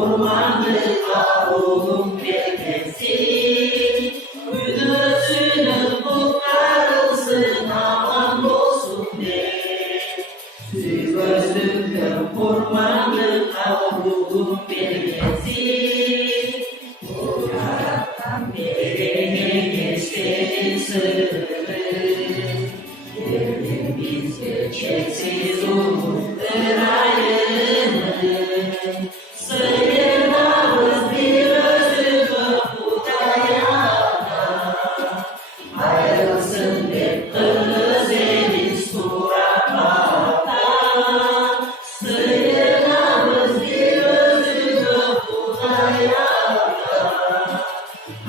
ormanlık avlum beklesin. Güdüsünün kurtarılsın aman olsun de. Tüy gözlükten ormanlık avlum beklesin. O yarattan beri geçti sırrı. Gelin biz geçeksiz umutlar ayrılır. Sayılmaz bir özü bu hayata. Ayrılsın hep kırmızı deniz kuraklarda. Sayılmaz bir özü bu hayata.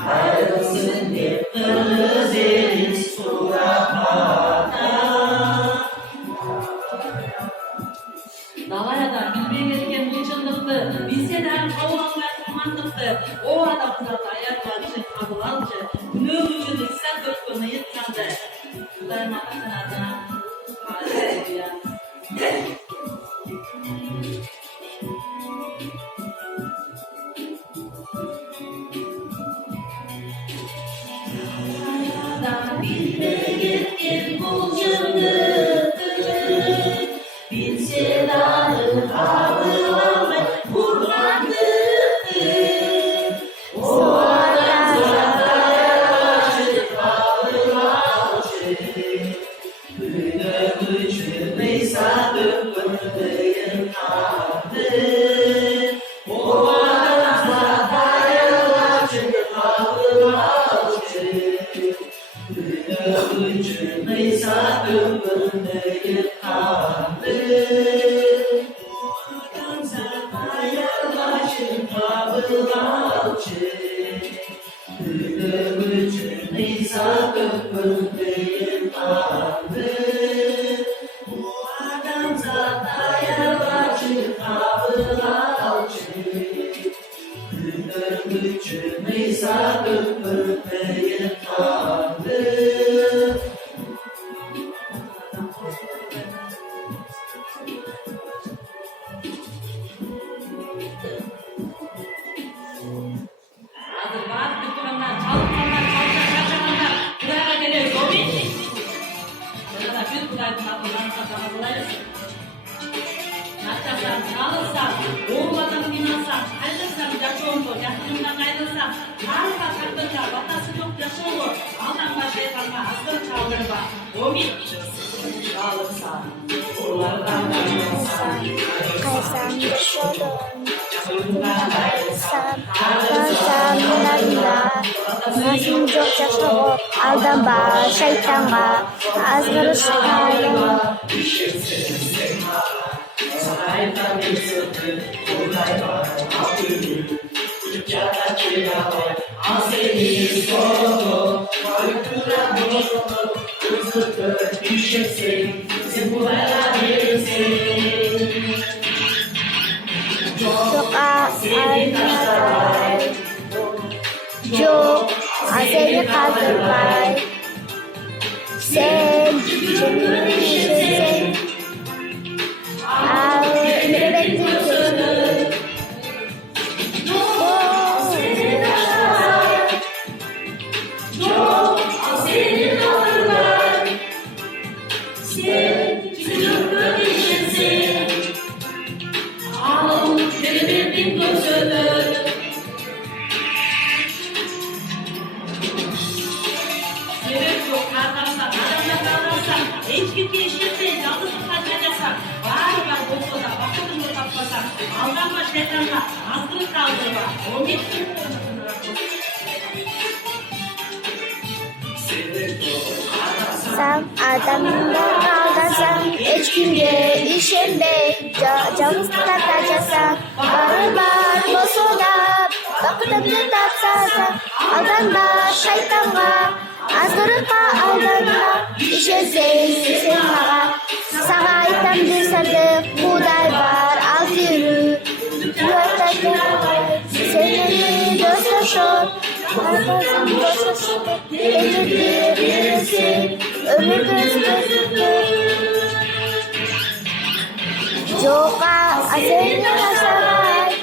Ayrılsın hep kırmızı deniz kuraklarda. Davayada bilmeye gereken hırçınlıktı, bilseden kavramlar kumandıktı, o adamda ayaklarca, kabılalca, günü gücünü sen dörtgünü yıtkandı. Kudayım atakanadan, hali ya. Bilmeye gereken hırçınlıktı. Bilse dağın avlanma kurbanlıktı. O adam zaten başı kavraşı. Güne gücü meysadı pırtıyın kaldı. O adam zaten başı kavraşı. Güne gücü meysadı pırtıyın kaldı. Bu adam zataya başı kabılalcı. Gündür gücü meysadı pırtıyı kaldı. Adı var, götürenler, çalıkanlar, çalışanlar, buraya geliyor, zombie. Burada bir kudaydım akıllarını sakamadılar. Yaklaşan, kalırsan, oğullardan inansan, ayrılsan, yaşı oldu, yakınından ayrılsan, harika takdırlar, vatası yok yaşı olur, aldanma şeytanla, askır çaldırma, zombie. Kalırsan, oğullardan ayrılsan, Kaysam yaşadım, kaysam, kaysam inanma. Nasıl çok yaşadım, aldanma şeytanla, azgır çıkarım. Saraydan bir sırtı, kolay var, akıllı. Kucakta çırağı, aseli sordu. Varlıktıra doğru, kızıktı, düşesin. Zımbılara girsin. Çok aynada, çok azeli kaldırmay. Sen cümle düşesin. Al mürebbetin gözünü. Senin alırlar, sen cümle düşesin. Al mürebbetin gözünü. Sebep yok, kalkarsan, adamla kalkarsan, hiç kimse işletmeyin, yalnızlık harcayasan, var bozuda, vakitini tapmasan, aldanma şeytanla, azdırıp kaldırma, o bitti. Sen adamından kaldasan, hiç kimde işinme, canı tutacasan, var bozuda, vakitini tapsasan, aldanma şeytanla, azdırıp aldanma, işesin sana, sana aitan bir sadık, buday var, al yürü, seni gösterişir, arkasın gösterişir, belirtir birisi, ömür gözükür. Joka aseni hasaray,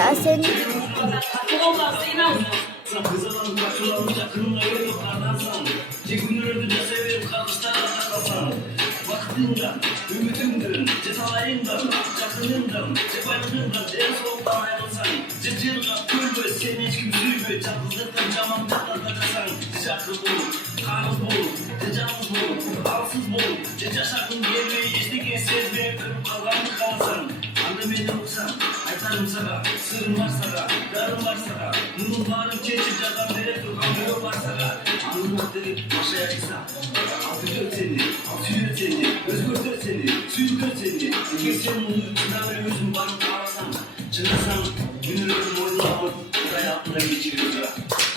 Ya seni 그거가 세나 Vaktinden, ümidimden, cezayından, yakınından, cebalından, en soğuktan ayrılsan, cırcırla, gül ve seni hiç kimsüyle, çatlıktan, camam çatlatacaksan, cicaklı bul, kanız bul, cecamız bul, alsız bul, ceca şarkın geliyor, eşlik etsen, ve kırıp kavramı kalsan, anlamayı olsan, aytarım sana, sırrım var sana, darım var sana, bunun varım keçip, cadan bile tutan, yol var sana, anlamak dedik, başa yakısa, altı seni, altı seni, özgür seni, sürgün seni, kesin bunu, çınar özüm bana bağlasan, çınasan, günür özüm oynamak, buraya aklına geçiriyor da,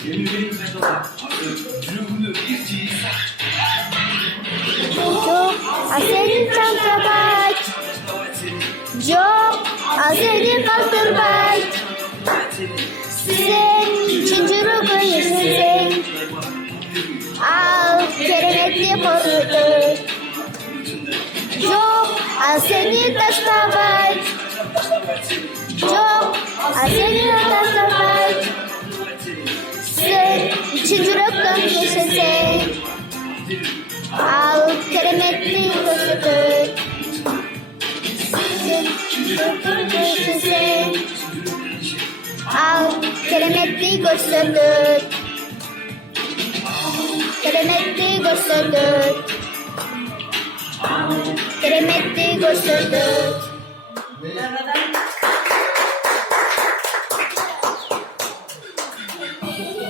yemin benim kaçamak, artık yürümünü bir çiğsa. çok seni çantalaç. Çok seni kaldırmaç. Sen çıncırıkı yesin. Al keremetli korudu. Çok seni taşlamaç. Çok seni taşlamaç. Sen çıncırıkı yesin. Al keremetli korudu. Sen çıncırıkı yesin. Al keremetli gösterdük. Keremetli gösterdük. Keremetli gösterdük. 내가